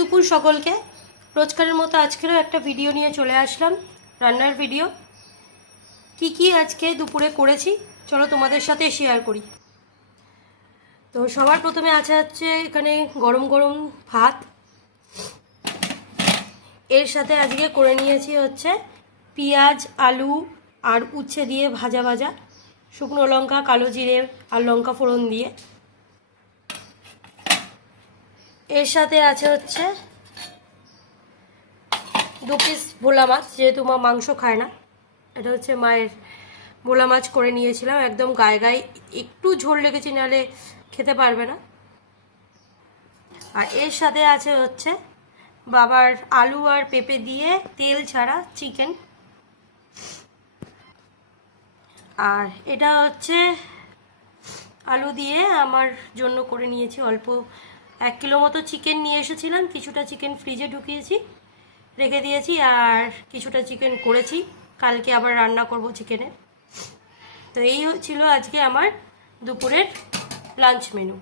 দুপুর সকলকে। রোজকারের মতো আজকেরও একটা ভিডিও নিয়ে চলে আসলাম, রান্নার ভিডিও। কি আজকে দুপুরে করেছি চলো তোমাদের সাথে শেয়ার করি। তো সবার প্রথমে হচ্ছে এখানে গরম গরম ভাত, এর সাথে আজকে করে নিয়েছি হচ্ছে পেঁয়াজ আলু আর উচ্ছে দিয়ে ভাজা ভাজা, শুকনো লঙ্কা কালো জিরে আর লঙ্কা ফোড়ন দিয়ে। এর সাথে আছে হচ্ছে 2 পিস ভোলা মাছ, যেহেতু মা মাংস খায় না। এটা হচ্ছে মায়ের ভোলা মাছ করে নিয়েছিলাম, একদম গায়ে গায়ে একটু ঝোল লেগেছে, নাহলে খেতে পারবে না। আর এর সাথে আছে হচ্ছে বাবার আলু আর পেঁপে দিয়ে তেল ছাড়া চিকেন। আর এটা হচ্ছে আলু দিয়ে আমার জন্য করে নিয়েছি অল্প, 1 কিলো মতো চিকেন নিয়ে এসেছিলাম, কিছুটা চিকেন ফ্রিজে ঢুকিয়েছি রেখে দিয়েছি, আর কিছুটা চিকেন করেছি, কালকে আবার রান্না করব চিকেনের। তো এই ছিল আজকে আমার দুপুরের লাঞ্চ মেনু।